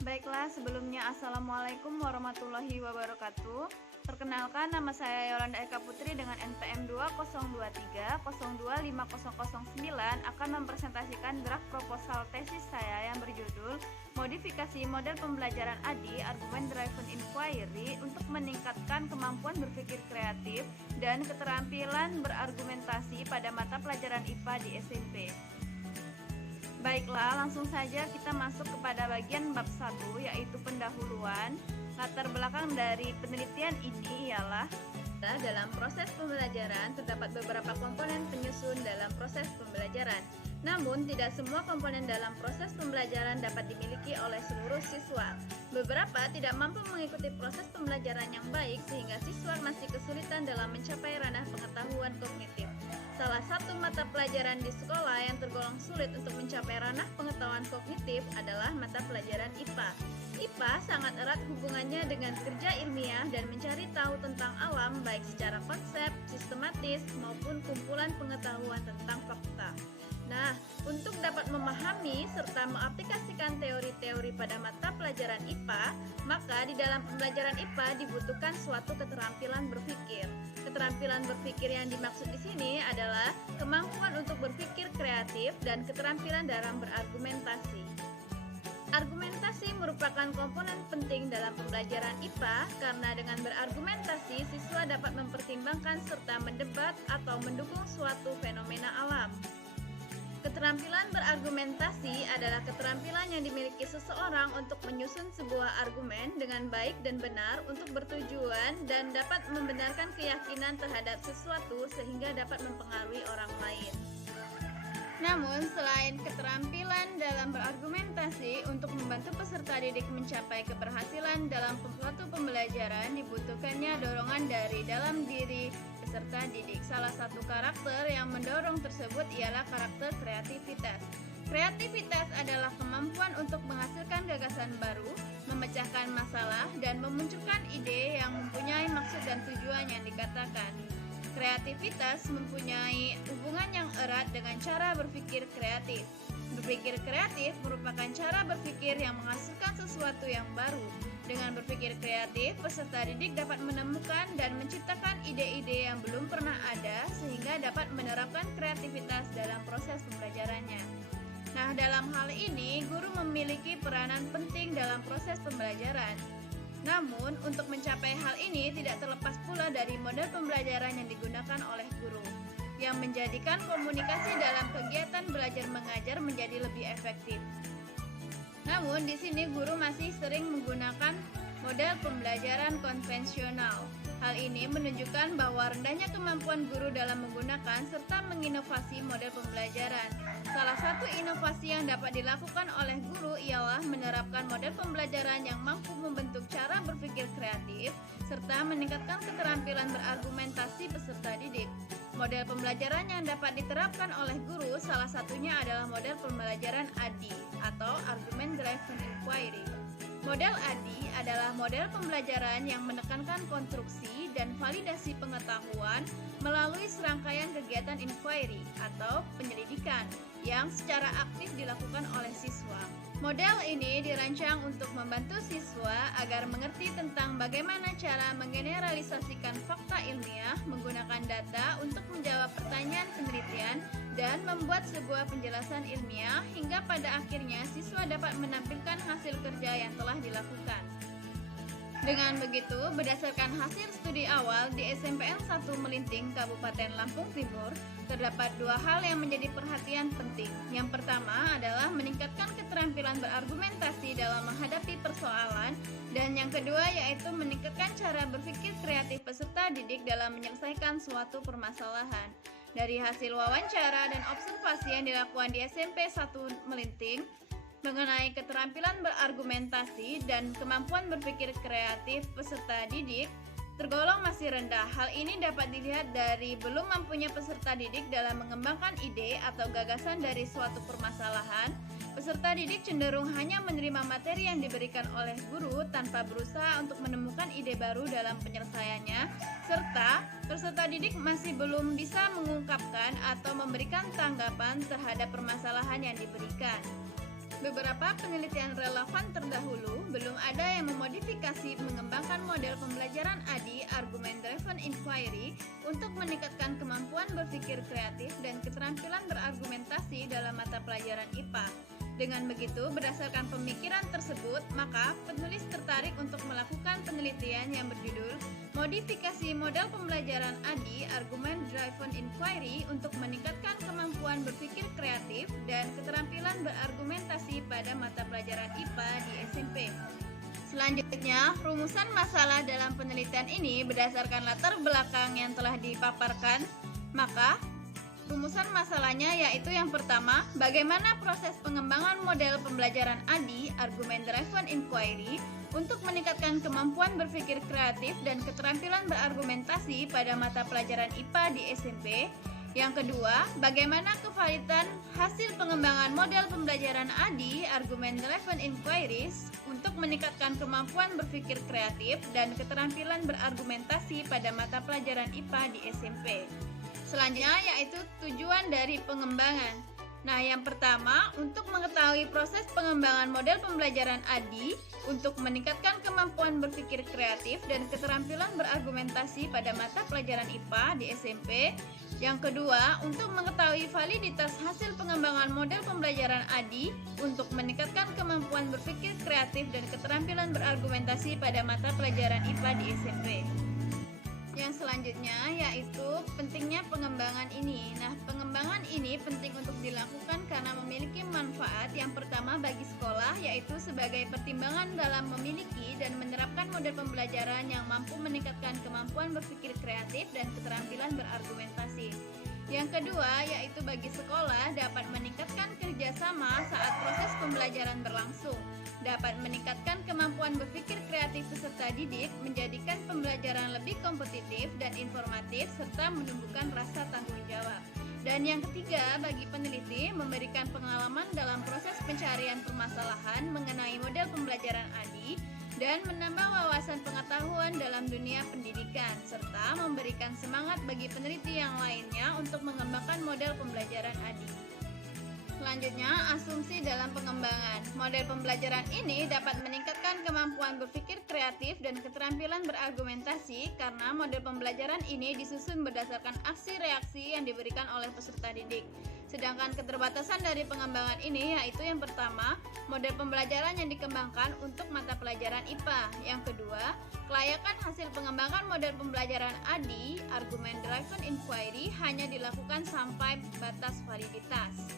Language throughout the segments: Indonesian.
Baiklah, sebelumnya Assalamualaikum warahmatullahi wabarakatuh. Perkenalkan, nama saya Yolanda Eka Putri dengan NPM 2023025009 akan mempresentasikan draft proposal tesis saya yang berjudul Modifikasi Model Pembelajaran ADI Argument Driven Inquiry untuk meningkatkan kemampuan berpikir kreatif dan keterampilan berargumentasi pada mata pelajaran IPA di SMP. Baiklah, langsung saja kita masuk kepada bagian bab 1, yaitu pendahuluan. Latar belakang dari penelitian ini ialah dalam proses pembelajaran terdapat beberapa komponen penyusun dalam proses pembelajaran. Namun, tidak semua komponen dalam proses pembelajaran dapat dimiliki oleh seluruh siswa. Beberapa tidak mampu mengikuti proses pembelajaran yang baik sehingga siswa masih kesulitan dalam mencapai ranah pengetahuan kognitif. Salah satu mata pelajaran di sekolah yang tergolong sulit untuk mencapai ranah pengetahuan kognitif adalah mata pelajaran IPA. IPA sangat erat hubungannya dengan kerja ilmiah dan mencari tahu tentang alam baik secara konsep, sistematis, maupun kumpulan pengetahuan tentang fakta. Nah, untuk dapat memahami serta mengaplikasikan teori-teori pada mata pelajaran IPA, maka di dalam pembelajaran IPA dibutuhkan suatu keterampilan berpikir. Keterampilan berpikir yang dimaksud di sini adalah kemampuan untuk berpikir kreatif dan keterampilan dalam berargumentasi. Argumentasi merupakan komponen penting dalam pembelajaran IPA karena dengan berargumentasi siswa dapat mempertimbangkan serta mendebat atau mendukung suatu fenomena alam. Keterampilan berargumentasi adalah keterampilan yang dimiliki seseorang untuk menyusun sebuah argumen dengan baik dan benar untuk bertujuan dan dapat membenarkan keyakinan terhadap sesuatu sehingga dapat mempengaruhi orang lain. Namun, selain keterampilan dalam berargumentasi, untuk membantu peserta didik mencapai keberhasilan dalam suatu pembelajaran, dibutuhkannya dorongan dari dalam diri peserta didik. Salah satu karakter yang mendorong tersebut ialah karakter kreativitas. Kreativitas adalah kemampuan untuk menghasilkan gagasan baru, memecahkan masalah, dan memunculkan ide yang mempunyai maksud dan tujuan yang dikatakan. Kreativitas mempunyai hubungan yang erat dengan cara berpikir kreatif. Berpikir kreatif merupakan cara berpikir yang menghasilkan sesuatu yang baru. Dengan berpikir kreatif, peserta didik dapat menemukan dan menciptakan ide-ide yang belum pernah ada sehingga dapat menerapkan kreativitas dalam proses pembelajarannya. Nah, dalam hal ini, guru memiliki peranan penting dalam proses pembelajaran. Namun, untuk mencapai hal ini tidak terlepas pula dari model pembelajaran yang digunakan oleh guru, yang menjadikan komunikasi dalam kegiatan belajar mengajar menjadi lebih efektif. Namun, di sini guru masih sering menggunakan model pembelajaran konvensional. Hal ini menunjukkan bahwa rendahnya kemampuan guru dalam menggunakan serta menginovasi model pembelajaran. Salah satu inovasi yang dapat dilakukan oleh guru ialah menerapkan model pembelajaran yang mampu membentuk cara berpikir kreatif serta meningkatkan keterampilan berargumentasi peserta didik. Model pembelajaran yang dapat diterapkan oleh guru salah satunya adalah model pembelajaran ADI atau Argument Driven Inquiry. Model ADI adalah model pembelajaran yang menekankan konstruksi dan validasi pengetahuan melalui serangkaian kegiatan inquiry atau penyelidikan yang secara aktif dilakukan oleh siswa. Model ini dirancang untuk membantu siswa agar mengerti tentang bagaimana cara menggeneralisasikan fakta ilmiah menggunakan data untuk menjawab pertanyaan penelitian dan membuat sebuah penjelasan ilmiah hingga pada akhirnya siswa dapat menampilkan hasil kerja yang telah dilakukan. Dengan begitu, berdasarkan hasil studi awal di SMPN 1 Melinting, Kabupaten Lampung Timur, terdapat dua hal yang menjadi perhatian penting. Yang pertama adalah meningkatkan keterampilan berargumentasi dalam menghadapi persoalan, dan yang kedua yaitu meningkatkan cara berpikir kreatif peserta didik dalam menyelesaikan suatu permasalahan. Dari hasil wawancara dan observasi yang dilakukan di SMP 1 Melinting, mengenai keterampilan berargumentasi dan kemampuan berpikir kreatif peserta didik tergolong masih rendah. Hal ini dapat dilihat dari belum mampunya peserta didik dalam mengembangkan ide atau gagasan dari suatu permasalahan. Peserta didik cenderung hanya menerima materi yang diberikan oleh guru tanpa berusaha untuk menemukan ide baru dalam penyelesaiannya, serta peserta didik masih belum bisa mengungkapkan atau memberikan tanggapan terhadap permasalahan yang diberikan. Beberapa penelitian relevan terdahulu belum ada yang memodifikasi mengembangkan model pembelajaran ADI Argument Driven Inquiry untuk meningkatkan kemampuan berpikir kreatif dan keterampilan berargumentasi dalam mata pelajaran IPA. Dengan begitu, berdasarkan pemikiran tersebut, maka penulis tertarik untuk melakukan penelitian yang berjudul Modifikasi Model Pembelajaran ADI Argument Driven Inquiry untuk meningkatkan kemampuan berpikir kreatif dan keterampilan berargumentasi pada mata pelajaran IPA di SMP. Selanjutnya, rumusan masalah dalam penelitian ini berdasarkan latar belakang yang telah dipaparkan, maka rumusan masalahnya yaitu yang pertama, bagaimana proses pengembangan model pembelajaran ADI Argument Driven Inquiry untuk meningkatkan kemampuan berpikir kreatif dan keterampilan berargumentasi pada mata pelajaran IPA di SMP. Yang kedua, bagaimana kevalidan hasil pengembangan model pembelajaran ADI Argument Driven Inquiries untuk meningkatkan kemampuan berpikir kreatif dan keterampilan berargumentasi pada mata pelajaran IPA di SMP. Selanjutnya yaitu tujuan dari pengembangan. Nah, yang pertama, untuk mengetahui proses pengembangan model pembelajaran ADI untuk meningkatkan kemampuan berpikir kreatif dan keterampilan berargumentasi pada mata pelajaran IPA di SMP. Yang kedua, untuk mengetahui validitas hasil pengembangan model pembelajaran ADI untuk meningkatkan kemampuan berpikir kreatif dan keterampilan berargumentasi pada mata pelajaran IPA di SMP. Yang selanjutnya yaitu pentingnya pengembangan ini. Nah, pengembangan ini penting untuk dilakukan karena memiliki manfaat yang pertama bagi sekolah, yaitu sebagai pertimbangan dalam memiliki dan menerapkan model pembelajaran yang mampu meningkatkan kemampuan berpikir kreatif dan keterampilan berargumentasi. Yang kedua yaitu bagi sekolah dapat meningkatkan kerjasama saat proses pembelajaran berlangsung, dapat meningkatkan kemampuan berpikir kreatif peserta didik, menjadikan pembelajaran lebih kompetitif dan informatif, serta menumbuhkan rasa tanggung jawab. Dan yang ketiga, bagi peneliti, memberikan pengalaman dalam proses pencarian permasalahan mengenai model pembelajaran ADI dan menambah wawasan pengetahuan dalam dunia pendidikan, serta memberikan semangat bagi peneliti yang lainnya untuk mengembangkan model pembelajaran ADI. Selanjutnya, asumsi dalam pengembangan. Model pembelajaran ini dapat meningkatkan kemampuan berpikir kreatif dan keterampilan berargumentasi karena model pembelajaran ini disusun berdasarkan aksi-reaksi yang diberikan oleh peserta didik. Sedangkan keterbatasan dari pengembangan ini yaitu yang pertama, model pembelajaran yang dikembangkan untuk mata pelajaran IPA. Yang kedua, kelayakan hasil pengembangan model pembelajaran ADI, Argument Driven Inquiry, hanya dilakukan sampai batas validitas.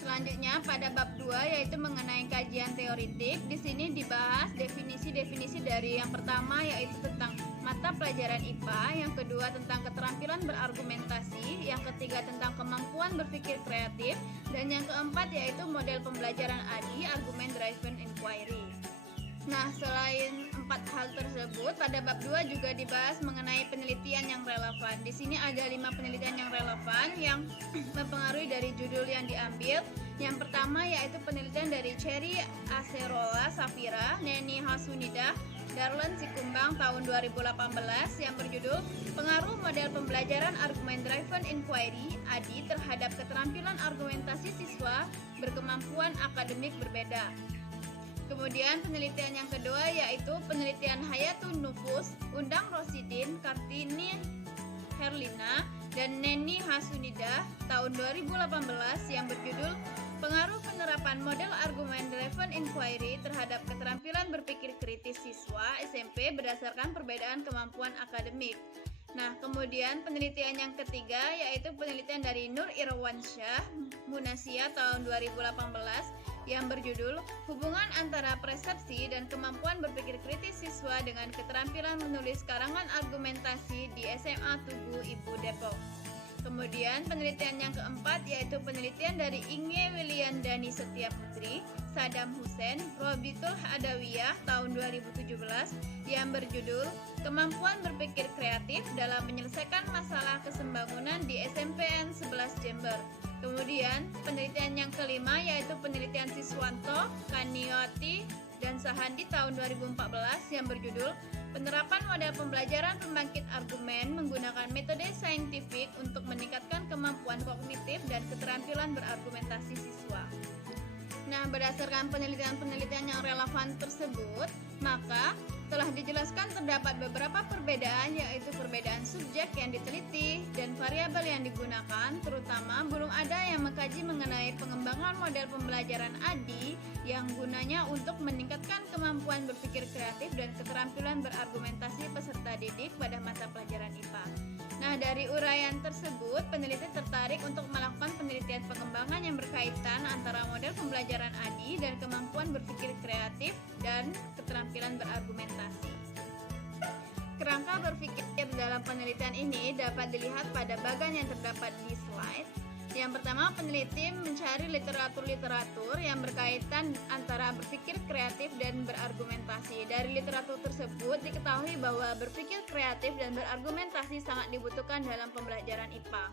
Selanjutnya pada bab 2 yaitu mengenai kajian teoritik. Di sini dibahas definisi-definisi dari yang pertama yaitu tentang mata pelajaran IPA, yang kedua tentang keterampilan berargumentasi, yang ketiga tentang kemampuan berpikir kreatif, dan yang keempat yaitu model pembelajaran ADI Argument Driven Inquiry. Nah, selain 4 hal tersebut, pada bab 2 juga dibahas mengenai penelitian yang relevan. Di sini ada 5 penelitian yang relevan yang mempengaruhi dari judul yang diambil. Yang pertama yaitu penelitian dari Cherry Acerola Safira, Neni Hasunida, Darlan Sikumbang tahun 2018 yang berjudul Pengaruh Model Pembelajaran Argument Driven Inquiry ADI terhadap keterampilan argumentasi siswa berkemampuan akademik berbeda. Kemudian penelitian yang kedua yaitu penelitian Hayatun Nufus, Undang Rosidin, Kartini Herlina, dan Neni Hasunida tahun 2018 yang berjudul Pengaruh Penerapan Model Argument Driven Inquiry terhadap keterampilan berpikir kritis siswa SMP berdasarkan perbedaan kemampuan akademik. Nah, kemudian penelitian yang ketiga yaitu penelitian dari Nur Irwansyah Munasia tahun 2018 yang berjudul Hubungan Antara Persepsi dan Kemampuan Berpikir Kritis Siswa dengan Keterampilan Menulis Karangan Argumentasi di SMA Tugu Ibu Depok. Kemudian penelitian yang keempat yaitu penelitian dari Inge Wiliandani Setia Putri, Saddam Hussein, Robitul Adawiyah tahun 2017 yang berjudul Kemampuan Berpikir Kreatif dalam Menyelesaikan Masalah Kesembangunan di SMPN 11 Jember. Kemudian penelitian yang kelima yaitu penelitian Siswanto, Kanioti, dan Sahandi tahun 2014 yang berjudul Penerapan Model Pembelajaran Pembangkit Argumen menggunakan metode saintifik untuk meningkatkan kemampuan kognitif dan keterampilan berargumentasi siswa. Nah, berdasarkan penelitian-penelitian yang relevan tersebut, maka telah dijelaskan terdapat beberapa perbedaan, yaitu perbedaan subjek yang diteliti dan variabel yang digunakan, terutama belum ada yang mengkaji mengenai pengembangan model pembelajaran ADI yang gunanya untuk meningkatkan kemampuan berpikir kreatif dan keterampilan berargumentasi peserta didik pada mata pelajaran IPA. Nah, dari uraian tersebut, peneliti tertarik untuk melakukan penelitian pengembangan yang berkaitan antara model pembelajaran ADI dan kemampuan berpikir kreatif dan keterampilan berargumentasi. Kerangka berpikir dalam penelitian ini dapat dilihat pada bagan yang terdapat di slide. Yang pertama, peneliti mencari literatur-literatur yang berkaitan antara berpikir kreatif dan berargumentasi. Dari literatur tersebut diketahui bahwa berpikir kreatif dan berargumentasi sangat dibutuhkan dalam pembelajaran IPA.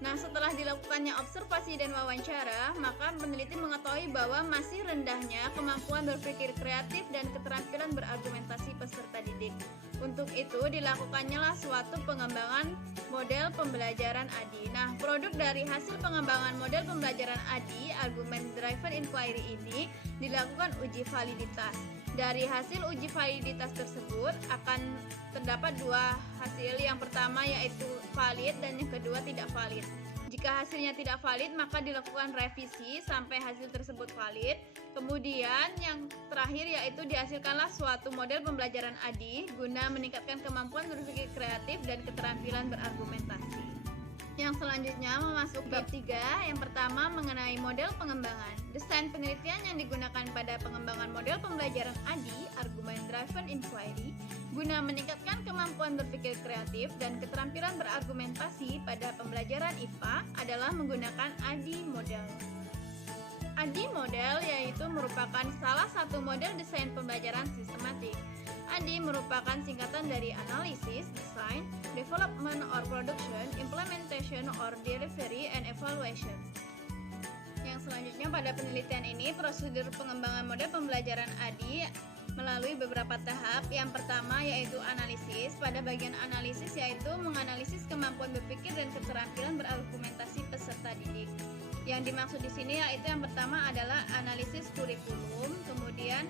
Nah, setelah dilakukannya observasi dan wawancara, maka peneliti mengetahui bahwa masih rendahnya kemampuan berpikir kreatif dan keterampilan berargumentasi peserta didik. Untuk itu, dilakukannya suatu pengembangan model pembelajaran ADI. Nah, produk dari hasil pengembangan model pembelajaran ADI, Argument Driven Inquiry ini, dilakukan uji validitas. Dari hasil uji validitas tersebut akan terdapat dua hasil. Yang pertama yaitu valid dan yang kedua tidak valid. Jika hasilnya tidak valid, maka dilakukan revisi sampai hasil tersebut valid. Kemudian yang terakhir yaitu dihasilkanlah suatu model pembelajaran ADI guna meningkatkan kemampuan berpikir kreatif dan keterampilan berargumentasi. Yang selanjutnya memasuki bab 3. Yang pertama mengenai model pengembangan. Desain penelitian yang digunakan pada pengembangan model pembelajaran ADI, Argument Driven Inquiry, guna meningkatkan kemampuan berpikir kreatif dan keterampilan berargumentasi pada pembelajaran IPA adalah menggunakan ADI model. ADI model yaitu merupakan salah satu model desain pembelajaran sistematik. ADI merupakan singkatan dari Analysis, Design, Development or Production, Implementation or Delivery, and Evaluation. Yang selanjutnya pada penelitian ini, prosedur pengembangan model pembelajaran ADI melalui beberapa tahap. Yang pertama yaitu analisis. Pada bagian analisis yaitu menganalisis kemampuan berpikir dan keterampilan berargumentasi peserta didik. Yang dimaksud di sini yaitu yang pertama adalah analisis kurikulum, kemudian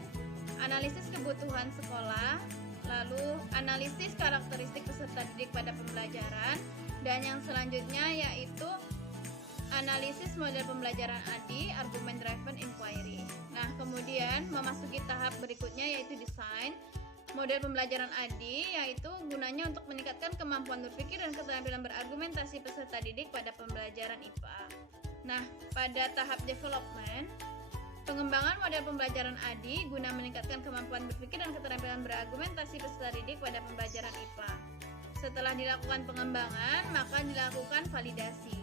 analisis kebutuhan sekolah, lalu analisis karakteristik peserta didik pada pembelajaran, dan yang selanjutnya yaitu analisis model pembelajaran ADI, Argument Driven Inquiry. Nah, kemudian memasuki tahap berikutnya yaitu desain. Model pembelajaran ADI yaitu gunanya untuk meningkatkan kemampuan berpikir dan keterampilan berargumentasi peserta didik pada pembelajaran IPA. Nah, pada tahap development, pengembangan model pembelajaran ADI guna meningkatkan kemampuan berpikir dan keterampilan berargumentasi peserta didik pada pembelajaran IPA. Setelah dilakukan pengembangan, maka dilakukan validasi.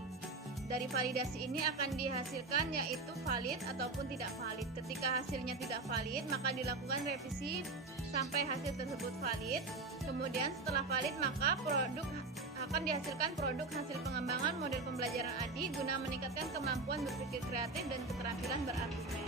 Dari validasi ini akan dihasilkan yaitu valid ataupun tidak valid. Ketika hasilnya tidak valid, maka dilakukan revisi sampai hasil tersebut valid. Kemudian setelah valid, maka akan dihasilkan produk hasil pengembangan model pembelajaran ADI guna meningkatkan kemampuan berpikir kreatif dan keterampilan berargumen.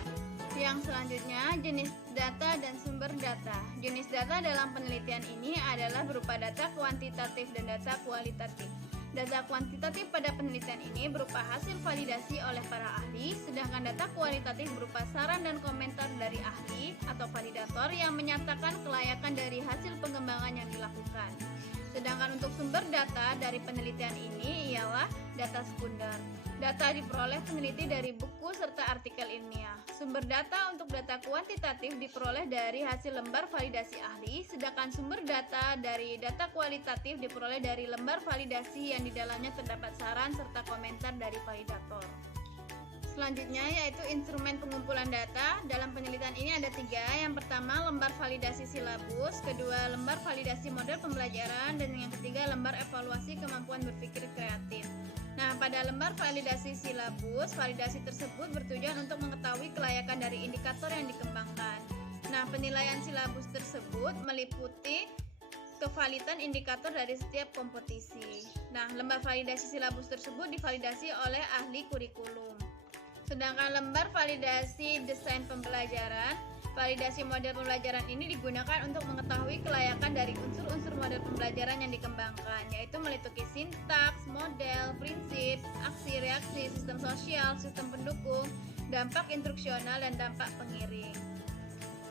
Yang selanjutnya, jenis data dan sumber data. Jenis data dalam penelitian ini adalah berupa data kuantitatif dan data kualitatif. Data kuantitatif pada penelitian ini berupa hasil validasi oleh para ahli, sedangkan data kualitatif berupa saran dan komentar dari ahli atau validator yang menyatakan kelayakan dari hasil pengembangan yang dilakukan. Sedangkan untuk sumber data dari penelitian ini ialah data sekunder. Data diperoleh peneliti dari buku serta artikel ilmiah. Sumber data untuk data kuantitatif diperoleh dari hasil lembar validasi ahli, sedangkan sumber data dari data kualitatif diperoleh dari lembar validasi yang di dalamnya terdapat saran serta komentar dari validator. Selanjutnya yaitu instrumen pengumpulan data. Dalam penelitian ini ada 3. Yang pertama lembar validasi silabus, kedua lembar validasi model pembelajaran, dan yang ketiga lembar evaluasi kemampuan berpikir kreatif. Nah, pada lembar validasi silabus, validasi tersebut bertujuan untuk mengetahui kelayakan dari indikator yang dikembangkan. Nah, penilaian silabus tersebut meliputi kevalidan indikator dari setiap kompetisi. Nah, lembar validasi silabus tersebut divalidasi oleh ahli kurikulum. Sedangkan lembar validasi desain pembelajaran, validasi model pembelajaran ini digunakan untuk mengetahui kelayakan dari unsur-unsur model pembelajaran yang dikembangkan, yaitu meliputi sintaks, model, prinsip, aksi, reaksi, sistem sosial, sistem pendukung, dampak instruksional, dan dampak pengiring.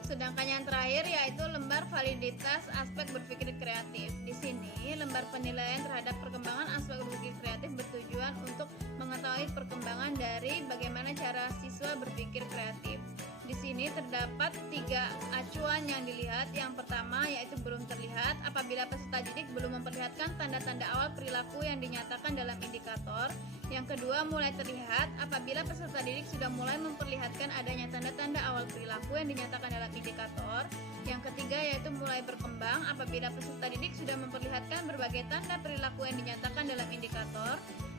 Sedangkan yang terakhir yaitu lembar validitas aspek berpikir kreatif. Di sini, lembar penilaian terhadap perkembangan aspek berpikir kreatif bertujuan untuk mengetahui perkembangan dari bagaimana cara siswa berpikir kreatif. Di sini terdapat 3 acuan yang dilihat. Yang pertama yaitu belum terlihat apabila peserta didik belum memperlihatkan tanda-tanda awal perilaku yang dinyatakan dalam indikator. Yang kedua, mulai terlihat apabila peserta didik sudah mulai memperlihatkan adanya tanda-tanda awal perilaku yang dinyatakan dalam indikator. Yang ketiga yaitu mulai berkembang apabila peserta didik sudah memperlihatkan berbagai tanda perilaku yang dinyatakan dalam indikator.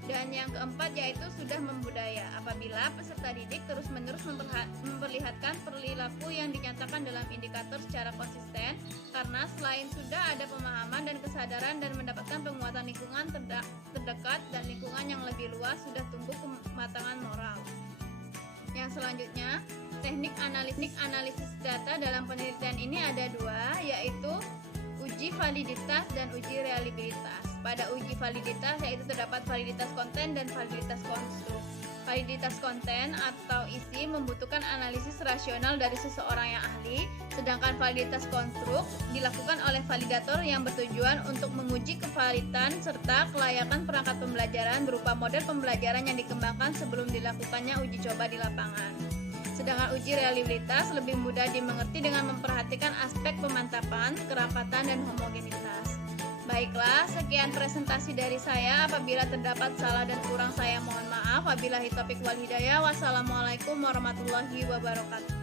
Dan yang keempat yaitu sudah membudaya apabila peserta didik terus-menerus memperlihatkan perilaku yang dinyatakan dalam indikator secara konsisten, karena selain sudah ada pemahaman dan kesadaran dan mendapatkan penguatan lingkungan terdekat dan lingkungan yang lebih luas, sudah tumbuh kematangan moral. Yang selanjutnya, teknik analisis data dalam penelitian ini ada 2, yaitu uji validitas dan uji reliabilitas. Pada uji validitas yaitu terdapat validitas konten dan validitas konstruk. Validitas konten atau isi membutuhkan analisis rasional dari seseorang yang ahli, sedangkan validitas konstruk dilakukan oleh validator yang bertujuan untuk menguji kevalidan serta kelayakan perangkat pembelajaran berupa model pembelajaran yang dikembangkan sebelum dilakukannya uji coba di lapangan. Sedangkan uji reliabilitas lebih mudah dimengerti dengan memperhatikan aspek pemantapan, kerapatan, dan homogenitas. Baiklah, sekian presentasi dari saya. Apabila terdapat salah dan kurang, saya mohon maaf. Wabillahi taufiq wal hidayah. Wassalamualaikum warahmatullahi wabarakatuh.